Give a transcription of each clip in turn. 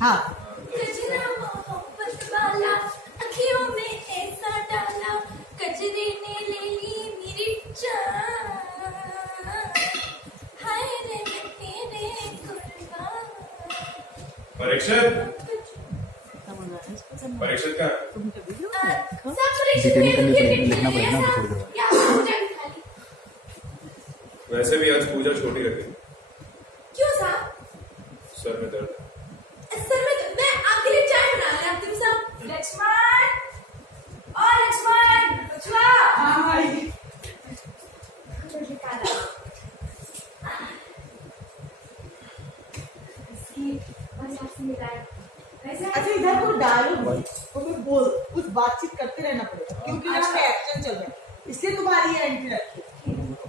हाँ कजरा मोहब्बत वाला अखियों में ऐसा डाला कजरे ने ले ली मेरी जान हाय रे मैं तेरे कुर्बान। परीक्षित का सब परीक्षित में लिखना पड़ेगा ना थोड़ी देर। वैसे भी आज पूजा छोटी रखी। क्यों साहब? सर में दर्द। सर में मैं आपके लिए चाय बना रहा हूँ। तुम सब लक्ष्मण और लक्ष्मण बचवा। हाँ भाई अच्छा इधर को डालो तो फिर बोल कुछ बातचीत करते रहना पड़ेगा क्योंकि यहाँ पे एक्शन चल रहा है इसलिए तुम्हारी ये एंट्री रखी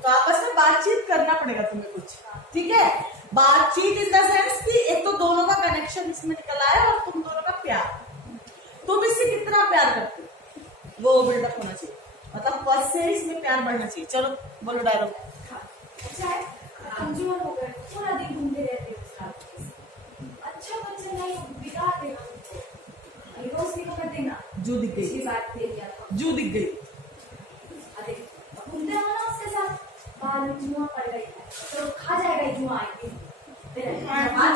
तो आपस में बातचीत करना पड़ेगा तुम्हें कुछ ठीक है। बातचीत इन द सेंस कि एक तो दोनों का कनेक्शन इसमें निकल आया और तुम दोनों का प्यार तुम इससे कितना प्यार करते हो वो बिल्डअप होना चाहिए मतलब फर्स्ट से इसमें प्यार बढ़ना चाहिए। चलो बोलो डायलॉग। अच्छा है कमजोर हो गए पूरा दिन घूमते रहते हो अच्छा बच्चा नहीं बिगाड़ देगा रोज भी कर देना जू दिख गई इसकी बात दे दिया था जू दिख गई अरे घूमते हो ना उसके साथ बाल में जुआ पड़ गई है तो खा जाएगा जुआ आएगी बात